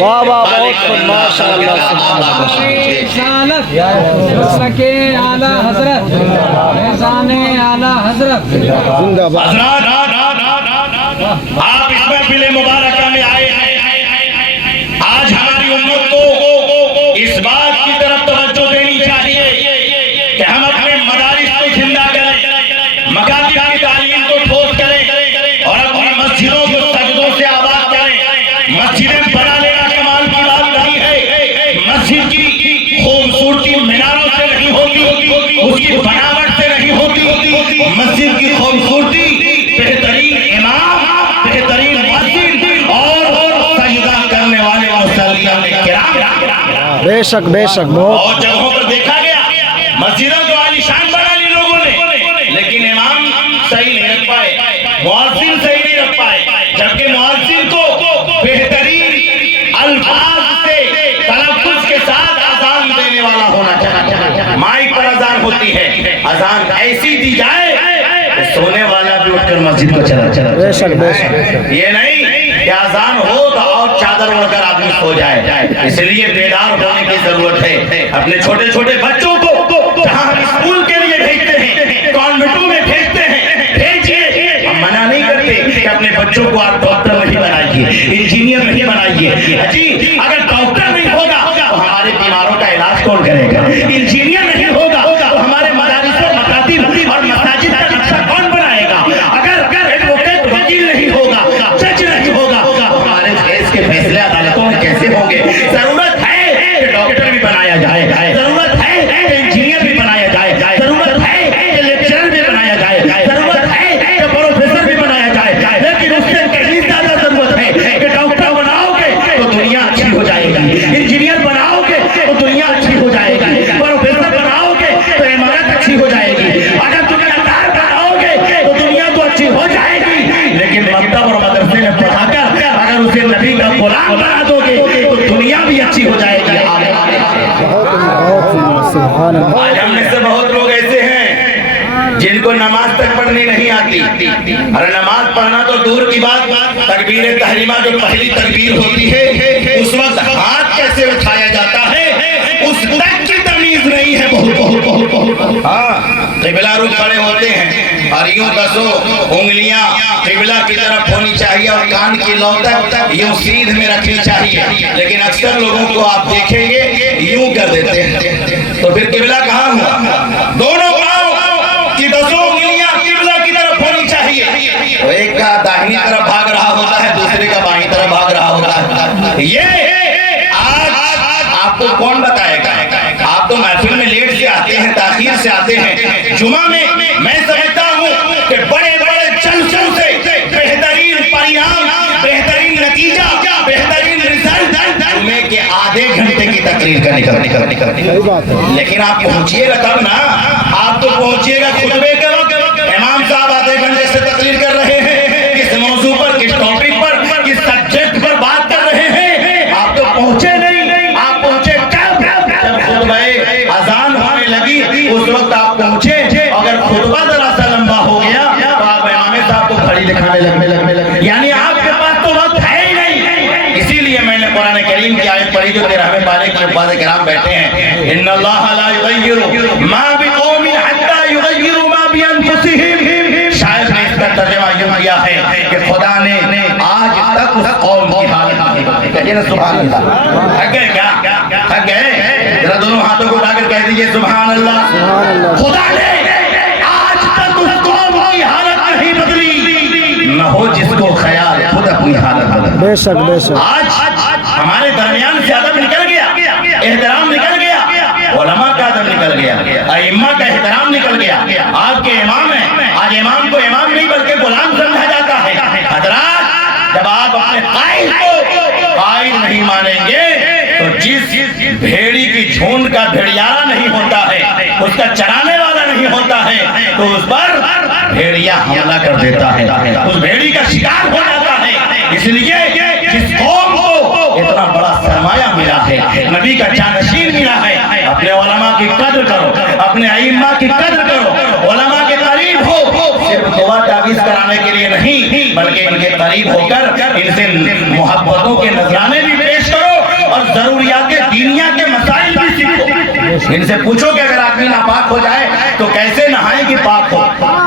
واہ واہ بہت خوب ماشاءاللہ اعلیٰ حضرت اعلیٰ حضرت زندہ باد آپ اس محفل مبارکہ میں آئے ہیں، آج ہماری امت کو اس بات کی طرف توجہ دینی چاہیے کہ ہم اپنے مدارس کو زندہ کریں، مکاتب کی تعلیم کو ٹھوس کریں اور اپنی مسجدوں کو سجدوں سے آباد کریں۔ مسجدیں بنا لینا کمال کی بات نہیں ہے، مسجد کی خوبصورتی میناروں سے نہیں ہوتی، اس کی بناوٹ سے نہیں ہوتی، مسجد کی خوبصورتی بہترین امام، بہترین مؤذن اور سجدہ کرنے والے مصلیان کرام، بے شک بہت اور جگہوں پر دیکھا گیا مسجدوں کو عالیشان بنا لی لوگوں نے، لیکن امام صحیح نہیں رکھ پائے، مؤذن صحیح نہیں رکھ پائے، جبکہ مؤذن کو بہترین الفاظ سے تلفظ کے ساتھ اذان دینے والا ہونا چاہیے۔ مائک پر اذان ہوتی ہے، اذان ایسی دی جائے کہ سونے والا بھی اٹھ کر مسجد کو چلا بے شک یہ نہیں کہ اذان ہو تو اور چادر اڑ کر آدمی سو جائے۔ اس لیے بیدار ہونے کی ضرورت ہے۔ اپنے چھوٹے چھوٹے بچوں کو جہاں ہم اسکول کے لیے بھیجتے ہیں، کانوینٹوں میں بھیجتے ہیں، بھیجیے۔ ہم منع نہیں کرتے کہ اپنے بچوں کو آپ ڈاکٹر نہیں بنائیے، انجینئر نہیں بنائیے۔ جی اگر ڈاکٹر نہیں ہوگا تو ہمارے بیماروں کا علاج کون کرے گا؟ انجینئر نہیں ہوگا تو ہمارے مدارس و مکاتب اور مساجد کا نقشہ کون بنائے گا؟ اگر ایڈوکیٹ وکیل نہیں ہوگا، جج نہیں ہوگا تو ہمارے کیس کے فیصلے عدالتوں میں کیسے ہوں گے؟ ضرورت ہے کہ ڈاکٹر بھی بنایا جائے، ضرورت ہے کہ انجینئر بھی بنایا جائے، ضرورت ہے کہ لیکچرر بھی بنایا جائے، ضرورت ہے کہ پروفیسر بھی بنایا جائے، لیکن اس سے کہیں زیادہ ضرورت ہے کہ ڈاکٹر بناؤ گے تو دنیا اچھی ہو جائے گی، انجینئر بناؤ گے تو دنیا اچھی ہو جائے گی، پروفیسر بناؤ گے تو عمارت اچھی ہو جائے گی، اگر دکاندار بناؤ گے تو دنیا تو اچھی ہو جائے گی، لیکن مکتب اور مدرسے میں پڑھا کر اگر اسے نبی کا غلام بنا دو گے تو دنیا بھی اچھی ہو جائے گی۔ سبحان اللہ آج ہم میں سے بہت لوگ ایسے ہیں جن کو نماز تک پڑھنی نہیں آتی، اور نماز پڑھنا تو دور کی بات، تکبیر تحریمہ جو پہلی تکبیر ہوتی ہے اس وقت ہاتھ کیسے اٹھایا جاتا ہے اس تک کی تمیز نہیں ہے۔ بہت ہاں قبلہ رخ کھڑے ہوتے ہیں اور یوں دسو انگلیاں قبلہ کی طرف ہونی چاہیے اور کان کی لو تک یوں سیدھ میں رکھنی چاہیے، لیکن اکثر لوگوں کو آپ دیکھیں گے یوں کر دیتے ہیں، تو پھر قبلہ کہاں ہوا؟ دونوں پاؤں کی دسوں انگلیاں قبلہ کی طرف ہونی چاہیے۔ تو ایک کا داہنی طرف بھاگ رہا ہوتا ہے، دوسرے کا بائیں طرف بھاگ رہا ہوتا ہے۔ یہ آج آپ کو کون بتائے گا؟ آپ تو محفل میں لیٹ سے آتے ہیں، تاخیر سے آتے ہیں۔ جمعہ میں میں سمجھتا ہوں کہ بڑے بڑے جلسوں سے بہترین پریام، بہترین نتیجہ، بہترین رزلٹ جمعے کے آدھے گھنٹے کی تقریر کا نکل۔ صحیح بات ہے لیکن آپ پہنچیے گا تب نا، آپ تو پہنچیے گا خطبے کے وقت، امام صاحب آدھے گھنٹے سے تقریر کر رہے ہیں، کس موضوع پر، کس ٹاپک پر، کس سبجیکٹ پر بات کر رہے ہیں، آپ تو پہنچے نہیں۔ آپ پہنچے کب؟ جب خطبہ اذان ہونے لگی اس وقت آپ پہنچے۔ اگر خطبہ ذرا سا لمبا ہو گیا تو آپ امام صاحب کو کھڑی دکھانے لگے، یعنی آپ کے پاس تو وقت ہے ہی نہیں۔ اسی لیے میں نے قرآن کریم کی آیت پڑھی جو 13ویں پارے کے حفاظ کرام بیٹھے ہیں، ان اللہ لا یغیر ما بقوم حتی یغیروا ما بانفسہم۔ شاید نے اس کا ترجمہ یوں کیا ہے کہ خدا نے آج تک اس قوم کی حالت نہیں بدلی۔ کہیے نا سبحان اللہ۔ تھک گئے کیا؟ تھک گئے؟ ذرا دونوں ہاتھوں کو اٹھا کر کہہ دیجئے سبحان اللہ۔ خدا نے آج تک اس قوم کی حالت نہیں بدلی، نہ ہو جس کو خیال خود اپنی حالت بدل۔ بے شک آج ہمارے درمیان سے ادب نکل گیا، احترام نکل گیا، علماء کا ادب نکل گیا، ائمہ کا احترام نکل گیا۔ آپ کے امام ہیں، آج امام کو امام نہیں بلکہ غلام سمجھا جاتا ہے۔ حضرات جب آپ اپنے قائد کو قائد نہیں مانیں گے تو جس بھیڑی کی جھونڈ کا بھیڑیارا نہیں ہوتا ہے، اس کا چرانے والا نہیں ہوتا ہے، تو اس پر بھیڑیا حملہ کر دیتا ہے، اس بھیڑی کا شکار ہو جاتا ہے۔ اس لیے جس قوم کو اتنا بڑا سرمایہ ملا ہے، نبی کا جانشین ملا ہے، اپنے علماء کی قدر کرو، اپنے ائمہ کی قدر کرو، علماء کے قریب ہو، صرف دعا تعویذ کرانے کے لیے نہیں بلکہ ان کے قریب ہو کر ان سے محبتوں کے نذرانے بھی پیش کرو۔ और जरूरियात दीनिया के मसाइल भी सीखो। इनसे पूछो कि अगर आदमी नापाक हो जाए तो कैसे नहाए कि पाक हो,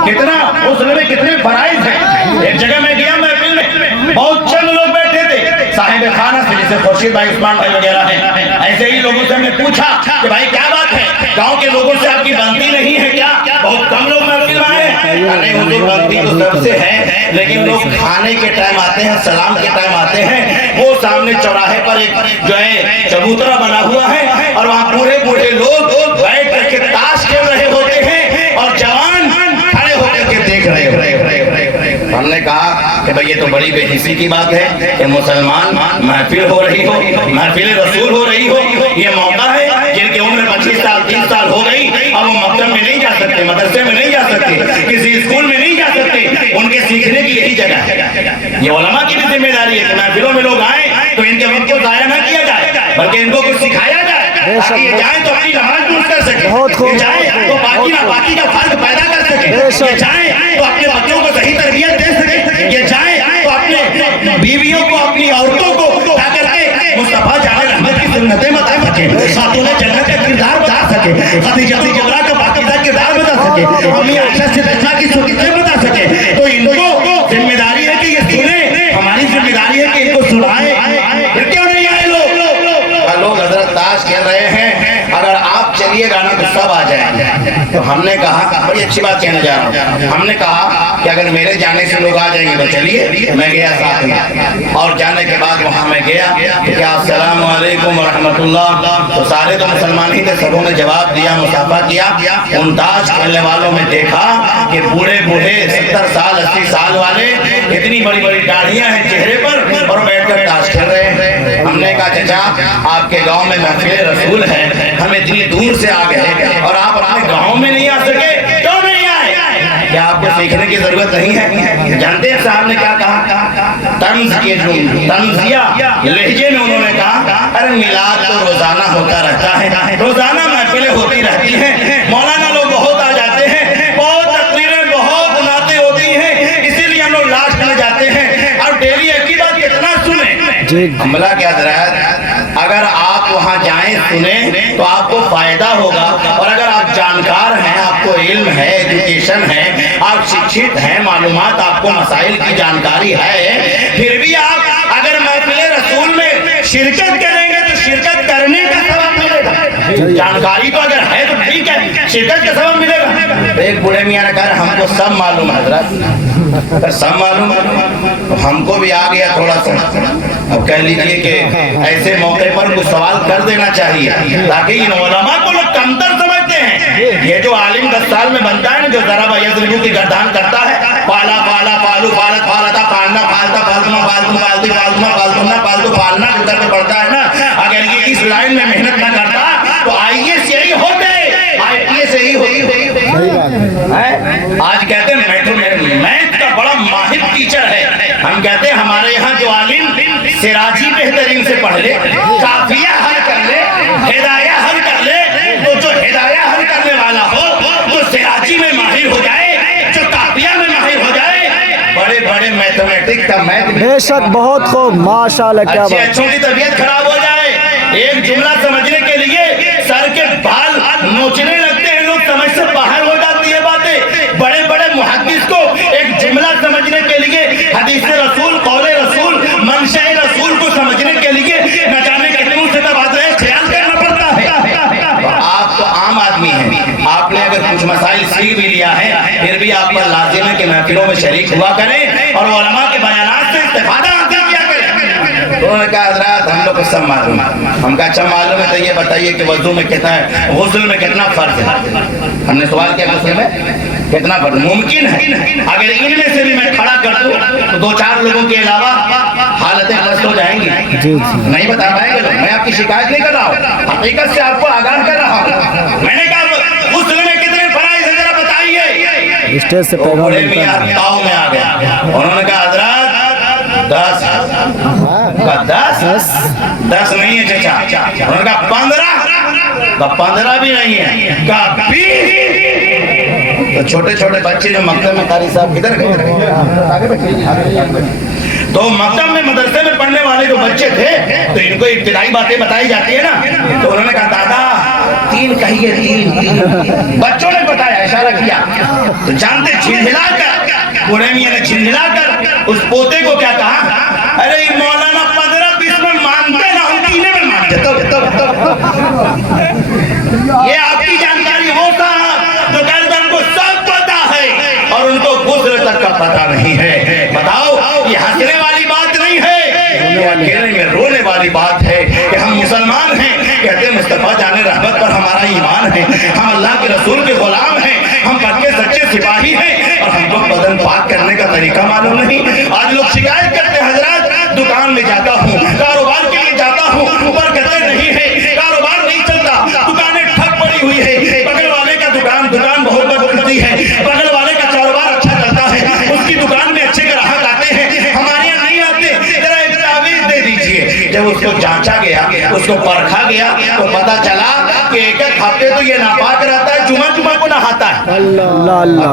कितना उसमें में कितने फराइज हैं। एक जगह मैं गया महफिल में, बहुत चंद लोग बैठे थे, साहिब खाना से जैसे खुर्शीद भाई, उस्मान भाई वगैरह हैं, ऐसे ही लोगों से हमने पूछा कि भाई क्या बात है, गांव के लोगों से आपकी बनती नहीं है क्या? बहुत कम लोग महफिल में आए हैं। अरे हुजूर बनती तो सबसे है, लेकिन लोग खाने के टाइम आते हैं, सलाम के टाइम आते हैं, वो सामने चौराहे पर एक जो है चबूतरा बना हुआ है और वहाँ बूढ़े बूढ़े लोग बैठ करके ताश खेल रहे होते हैं और जवान खड़े होकर के देख रहे होते हैं। हमने कहा कि भाई ये तो बड़ी बेहिसी की बात है कि मुसलमान महफिल हो रही हो, महफिल रसूल हो रही हो, ये मौका है जिनकी उम्र 25 साल 30 साल हो गई, अब वो मकतब में नहीं जा सकते, मदरसे में नहीं जा सकते, किसी स्कूल में नहीं जा सकते, उनके सीखने की यही जगह है। ये उलमा की भी जिम्मेदारी है कि महफिलों में लोग आए तो इनके वक्त को जाया ना किया जाए, बल्कि इनको कुछ सिखाया जाए, ताकि ये जाए तो अपनी नमाज पूरी कर सके, ये जाए तो बाकी ना बाकी का फर्क पैदा कर सके, ये जाए तो अपने बच्चों को सही तरबियत दे सके, ये जाए तो अपने बीवियों को, अपनी औरतों को उठा करके मुस्तफा जाने रहमत की सुन्नतें बता सके, खातून जन्नत का किरदार बता सके, खदीजा कुबरा का पाकीज़ा किरदार बता सके, अम्मी आयशा सिद्दीक़ा की सुन्नतें बता सके। तो इनको जिम्मेदारी है कि ये सुने, हमारी जिम्मेदारी है कि इनको सुनाए। फिर क्यों नहीं आए लोग? लोग हजरत ताश खेल रहे हैं, अगर आप चलिएगा ना तो सब आ जाएंगे। तो हमने कहा, बड़ी अच्छी बात कहने जा रहा हूँ, हमने कहा कि अगर मेरे जाने से लोग आ जाएंगे तो चलिए। मैं गया साथ में, और जाने के बाद वहाँ मैं गया तो क्या अस्सलाम वालेकुम व रहमतुल्लाह, तो सारे तो मुसलमान ही थे, सबों ने जवाब दिया, मुसाफा किया। उन ताश खेलने वालों में देखा कि बूढ़े बूढ़े 70 साल 80 साल वाले, इतनी बड़ी बड़ी दाढ़ियां हैं चेहरे पर, और बैठकर ताश खेल रहे हैं। हमने कहा चाचा आपके गांव में महफिल रसूल है, हम इतनी दूर से आ गए और आप अपने गांव में नहीं आ सके, क्यों नहीं आए? क्या आपको सीखने की जरूरत नहीं है? जानते हैं साहब ने क्या कहा? तंजिया लहजे में उन्होंने कहा, अरे मिलाद तो रोजाना होता रहता है, रोजाना महफिलें होती रहती हैं, मौलाना लोग बहुत आ जाते हैं, बहुत तकरीरें बहुत नाते होती हैं, इसीलिए हम लोग लास्ट में जाते हैं और डेली एक ही बात कितना सुने। हमला क्या हज़रत, अगर आप वहाँ जाएं सुने तो आपको फायदा होगा, और अगर आप जानकार हैं, आपको इल्म है, एजुकेशन है, आप शिक्षित हैं, मालूमात आपको मसाइल की जानकारी है, फिर भी आप अगर महफिल रसूल में शिरकत करेंगे तो शिरकत करने का सवाब मिलेगा। जानकारी तो अगर है तो ठीक है, शिरकत का सबब मिलेगा। एक बूढ़े मियाँ ने कहा हमको सब मालूम है हज़रत, सब मालूम है, तो हमको भी आ गया थोड़ा सा। अब कह लीजिए कि ऐसे मौके पर कुछ सवाल कर देना चाहिए, ताकि इन उलमा को लोग कमतर समझते हैं। ये जो आलिम 10 साल में बनता है ना, जो जरा यज़्रिबु की गर्दान करता है, पाला पाला पालू पालत पालता पालना पालता पालतुमा पालतुम पालती पालतुमा पालतुमना पालतू पालना जो करके पड़ता है ना, अगर ये इस लाइन में मेहनत ना करता तो IAS यही होते, IPS यही होती। आज कहते हैं मैथ का बड़ा माहिर टीचर है, हम कहते हैं हमारे यहाँ जो आलिम सिराजी बेहतरीन से पढ़ ले, काफिया हल कर ले, हिदाया हल कर ले, तो जो हिदाया हल करने वाला हो वो सिराजी में माहिर हो जाए, जो काफिया में माहिर हो जाए, बड़े बड़े मैथमेटिक्स का मैथ बेशक बहुत खूब, माशाल्लाह, क्या बात। अच्छों की तबीयत खराब हो जाए, एक जुमला समझने के लिए सर के बाल नोचने लगते हैं लोग, समझ से बाहर हो जाती है बातें। बड़े बड़े मुहद्दिस को एक जुमला समझने के लिए, हदीस रसूल, कौले रसूल, मंशा रसूल को समझने के लिए न जाने कितनों से तबादला ख्याल करना पड़ता है। आप तो आम आदमी हैं, आपने अगर कुछ मसाइल सीख भी लिया है, फिर भी आप पर लाजिम है कि महफिलों में शरीक हुआ करें और उलमा के बयानात से इस्तिफादा हासिल किया करें। उन्होंने कहा हज़रत हम लोग को सब मालूम है। हम कहा अच्छा मालूम है तो ये बताइए कि वजू में कितना है, गुस्ल में कितना फर्ज है। हमने सवाल किया गुस्ल में कितना फर्ज मुमकिन है, अगर इनमें से भी मैं खड़ा कर दूं तो 2-4 लोगों के अलावा हालतें ग्रस्त हो जाएंगी, नहीं बता पाएंगे लोग। मैं आपकी शिकायत नहीं कर रहा हूँ, हकीकत से आपको आगाह कर रहा हूँ। मैंने कहा गुस्ल में कितने फराइज है जरा बताइए। स्टेज से पैगाम मिलता है। ताऊ में आ गया, उन्होंने कहा हज़रत 10 नहीं है चाचा, उन्होंने कहा 15 भी नहीं है, कहा 20। तो छोटे छोटे बच्चे जो मकतब में कारी साहब किधर गए, तो मकतब में मदरसे में पढ़ने वाले जो बच्चे थे तो इनको इब्तिदाई बातें बताई जाती है ना, तो उन्होंने कहा दादा 3 कहिए 3। बच्चों ने बताया, इशारा किया, तो जानते झिलझिला कर बूढ़े मियां ने झिलझिला कर उस पोते को क्या कहा, अरे मौलाना 15-20 में मानते ना, हम 3 में मानते। ये आपकी जानकारी वो साहब जो गर्दन को सब पता है और उनको गुस्ल तक का पता नहीं है। बताओ, ये हंसने वाली बात नहीं है, ये अकेले में रोने वाली बात है कि हम मुसलमान हैं, कहते मुस्तफा जाने रहमत पर हमारा ईमान है, हम अल्लाह के रसूल के गुलाम हैं, हम पक्के सच्चे सिपाही हैं और हमको बदन पाक करने का तरीका मालूम नहीं। आज लोग शिकायत करते हैं, हजरत दुकान में जाता हूँ, कारोबार के लिए जाता हूँ, बरकतें नहीं है, कारोबार नहीं चलता, दुकानें ठप पड़ी हुई है, बगल वाले का दुकान बहुत बदलती है, बगल वाले का कारोबार अच्छा चलता है, उसकी दुकान में अच्छे ग्राहक आते हैं, हमारे यहाँ नहीं आते, जरा एक तावीज़ दे दीजिए। जब उसको जांचा गया, उसको परखा गया, तो पता चला कि एक हफ्ते तो ये नापाक रहता है, जुमा को नहाता है।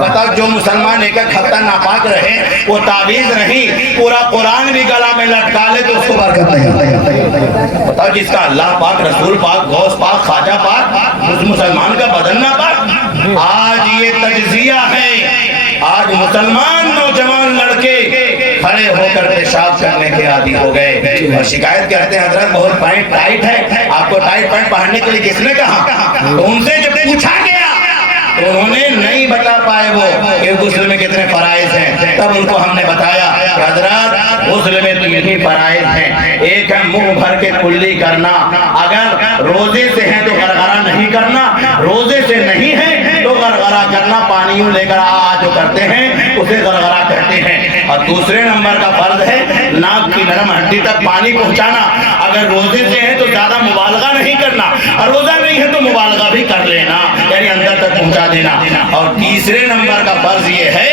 बताओ, जो मुसलमान एक हफ्ता नापाक रहे वो तावीज़ नहीं, पूरा कुरान भी गला में लटका ले तो उसको बरकत नहीं। बताओ, जिसका अल्लाह पाक, रसूल पाक, गौस पाक, ख्वाजा पाक, उस मुसलमान का बदन ना पाक। आज ये तज्जिया है, आज मुसलमान नौजवान लड़के खड़े होकर पेशाब करने के आदी हो गए और शिकायत करते हैं, हजरत बहुत पैंट टाइट है, आपको टाइट पैंट पहनने के लिए किसने कहा? तो उनसे जब पूछा गया तो उन्होंने नहीं बता पाए वो कि गुस्ल में कितने फराइज हैं। तब उनको हमने बताया कि हजरत गुस्ल में 3 ही फराइज हैं। एक है मुंह भर के कुल्ली करना, अगर रोजे से है तो गरगरा नहीं करना, रोजे से नहीं है तो गरगरा करना, पानी यूं लेकर आ जो करते हैं उसे गरगरा कहते हैं। और दूसरे नंबर का फर्ज है नाक की नरम हड्डी तक पानी पहुंचाना, अगर रोजे से है तो ज्यादा मुबालगा नहीं करना, और रोजा नहीं है तो मुबालगा भी कर लेना, यानी अंदर तक पहुंचा देना। और तीसरे नंबर का फर्ज ये है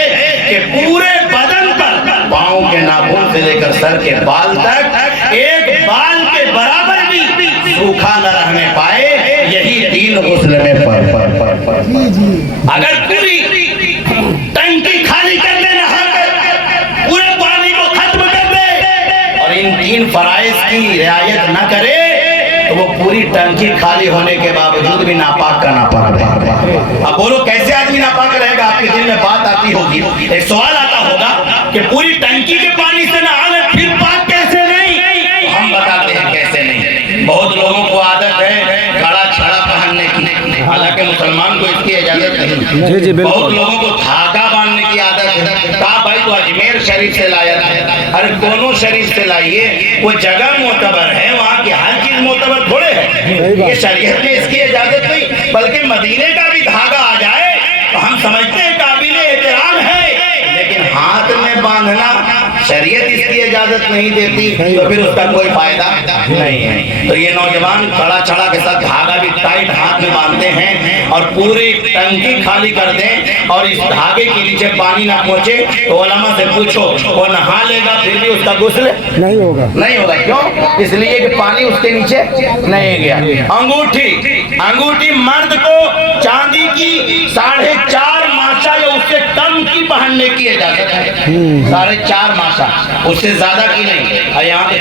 कि पूरे बदन पर पाँव के नाखून से लेकर सर के बाल तक एक बाल के बराबर भी सूखा न रहने पाए, यही 3 गुस्ल में अगर पूरी टंकी खाली कर दे, पूरे पानी को खत्म कर दे और इन 3 फराइज की रियायत न करे तो वो पूरी टंकी खाली होने के बावजूद भी नापाक का नापाक रहेगा। अब बोलो कैसे आदमी नापाक रहेगा? आपके दिल में बात आती होगी, एक सवाल आता होगा कि पूरी टंकी के पानी से नहाना फिर पाक कैसे नहीं? तो हम बताते हैं कैसे नहीं। बहुत लोगों को आदत है कड़ा छड़ा पहनने की, हालांकि मुसलमान को इसकी इजाजत नहीं। बहुत लोगों को धागा बांधने की आदत है, कहा भाई तो अजमेर शरीफ से लाया था, अरे दोनों शरीफ से लाइए, वो जगह मोतबर है, वहाँ की हर चीज मोतबर थोड़े है, ये शरीयत में इसकी इजाजत नहीं। बल्कि मदीने का भी धागा आ जाए तो हम समझते हैं काबिल एहतराम है, लेकिन हाथ में बांधना शरीयत इसकी इजाजत नहीं देती तो फिर उसका कोई फायदा नहीं है। तो ये नौजवान कड़ा छड़ा के साथ धागा भी टाइट हाथ में बांधते हैं और पूरी टंकी खाली कर दें और इस धागे के नीचे पानी ना पहुंचे तो उलमा से पूछो, वो नहा लेगा फिर भी उसका गुस्ल नहीं होगा। क्यों? इसलिए कि पानी उसके नीचे नहीं गया। अंगूठी मर्द को चांदी की 4.5 मासा या उससे कम की पहनने की इजाजत है, 4.5 मासा, उससे ज्यादा की नहीं। यहाँ पे